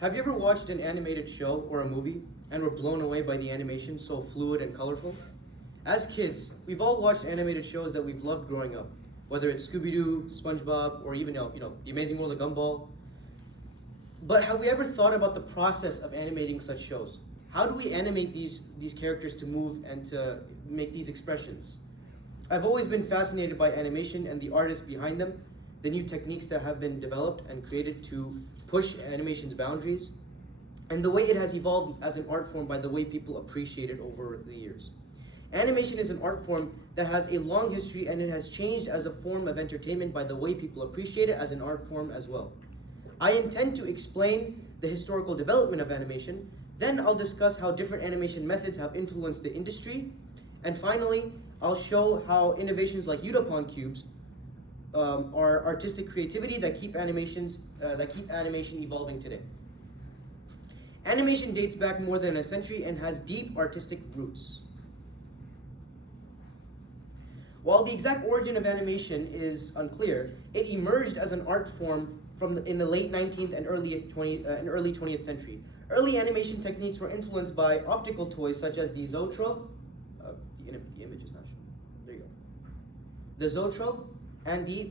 Have you ever watched an animated show or a movie and were blown away by the animation, so fluid and colorful? As kids, we've all watched animated shows that we've loved growing up, whether it's Scooby-Doo, SpongeBob, or even The Amazing World of Gumball. But have we ever thought about the process of animating such shows? How do we animate these characters to move and to make these expressions? I've always been fascinated by animation and the artists behind them, the new techniques that have been developed and created to push animation's boundaries, and the way it has evolved as an art form by the way people appreciate it over the years. Animation is an art form that has a long history, and it has changed as a form of entertainment by the way people appreciate it as an art form as well. I intend to explain the historical development of animation, then I'll discuss how different animation methods have influenced the industry, and finally, I'll show how innovations like Udapon cubes are artistic creativity that keep animation evolving today. Animation dates back more than a century and has deep artistic roots. While the exact origin of animation is unclear, it emerged as an art form in the late 19th and early 20th century. Early animation techniques were influenced by optical toys such as the Zoetrope. The image is not shown. There you go. The Zoetrope and the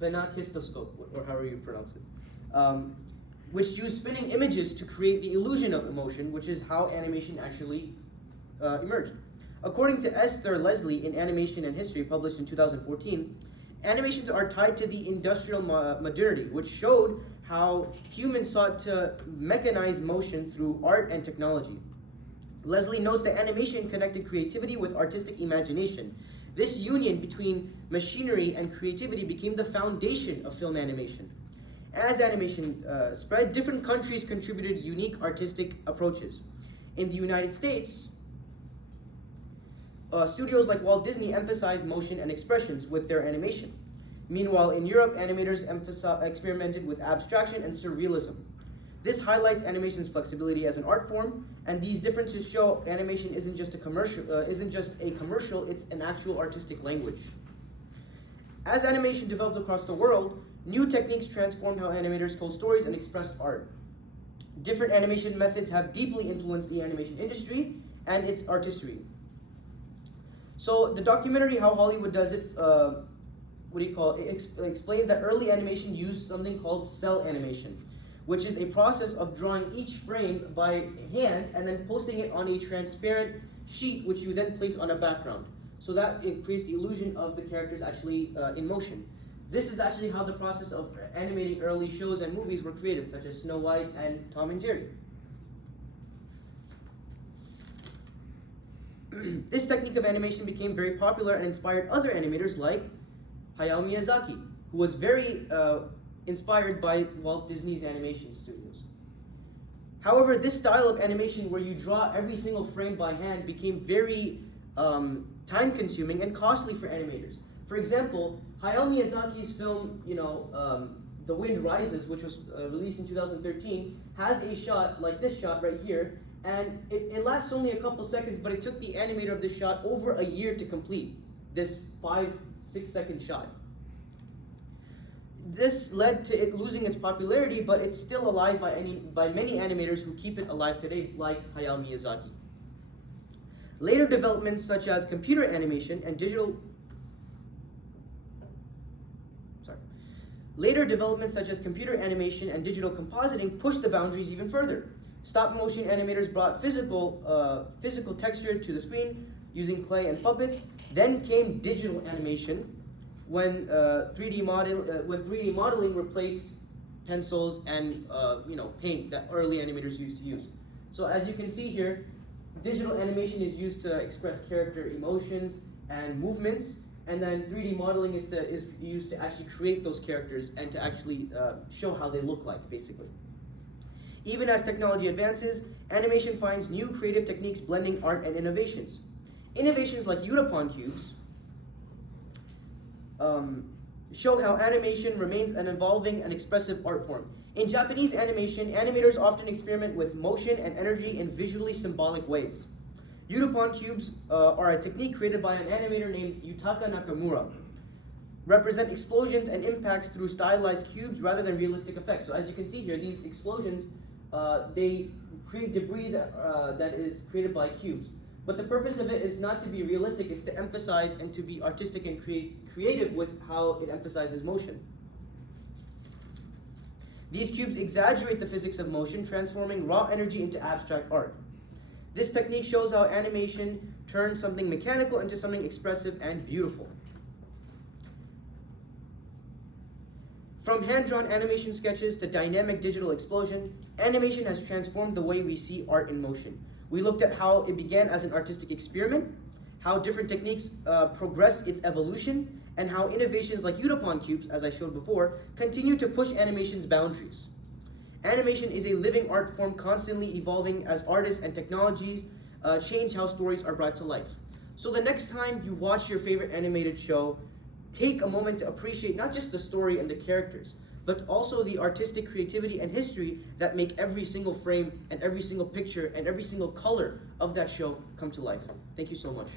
phenakistoscope, or however you pronounce it, which use spinning images to create the illusion of emotion, which is how animation actually emerged. According to Esther Leslie in Animation and History, published in 2014, animations are tied to the industrial modernity, which showed how humans sought to mechanize motion through art and technology. Leslie notes that animation connected creativity with artistic imagination. This union between machinery and creativity became the foundation of film animation. As animation spread, different countries contributed unique artistic approaches. In the United States, studios like Walt Disney emphasized motion and expressions with their animation. Meanwhile, in Europe, animators experimented with abstraction and surrealism. This highlights animation's flexibility as an art form, and these differences show animation isn't just a commercial, it's an actual artistic language. As animation developed across the world, new techniques transformed how animators told stories and expressed art. Different animation methods have deeply influenced the animation industry and its artistry. So the documentary How Hollywood Does It, explains that early animation used something called cell animation, which is a process of drawing each frame by hand and then posting it on a transparent sheet, which you then place on a background. So that it creates the illusion of the characters actually in motion. This is actually how the process of animating early shows and movies were created, such as Snow White and Tom and Jerry. This technique of animation became very popular and inspired other animators like Hayao Miyazaki, who was very inspired by Walt Disney's animation studios. However, this style of animation where you draw every single frame by hand became very time-consuming and costly for animators. For example, Hayao Miyazaki's film, The Wind Rises, which was released in 2013, has a shot like this shot right here, and it lasts only a couple seconds, but it took the animator of this shot over a year to complete this 5-6 second shot. This led to it losing its popularity, but it's still alive by many animators who keep it alive today, like Hayao Miyazaki. Later developments such as computer animation and digital compositing pushed the boundaries even further. Stop-motion animators brought physical texture to the screen using clay and puppets. Then came digital animation, when 3D modeling replaced pencils and paint that early animators used to use. So as you can see here, digital animation is used to express character emotions and movements, and then 3D modeling is used to actually create those characters and to actually show how they look like, basically. Even as technology advances, animation finds new creative techniques blending art and innovations. Innovations like Udapon cubes show how animation remains an evolving and expressive art form. In Japanese animation, animators often experiment with motion and energy in visually symbolic ways. Udapon cubes are a technique created by an animator named Yutaka Nakamura. represent explosions and impacts through stylized cubes rather than realistic effects. So as you can see here, these explosions, they create debris that is created by cubes. But the purpose of it is not to be realistic, it's to emphasize and to be artistic and creative with how it emphasizes motion. These cubes exaggerate the physics of motion, transforming raw energy into abstract art. This technique shows how animation turns something mechanical into something expressive and beautiful. From hand-drawn animation sketches to dynamic digital explosion, animation has transformed the way we see art in motion. We looked at how it began as an artistic experiment, how different techniques progressed its evolution, and how innovations like Udapon cubes, as I showed before, continue to push animation's boundaries. Animation is a living art form constantly evolving as artists and technologies change how stories are brought to life. So the next time you watch your favorite animated show, take a moment to appreciate not just the story and the characters, but also the artistic creativity and history that make every single frame and every single picture and every single color of that show come to life. Thank you so much.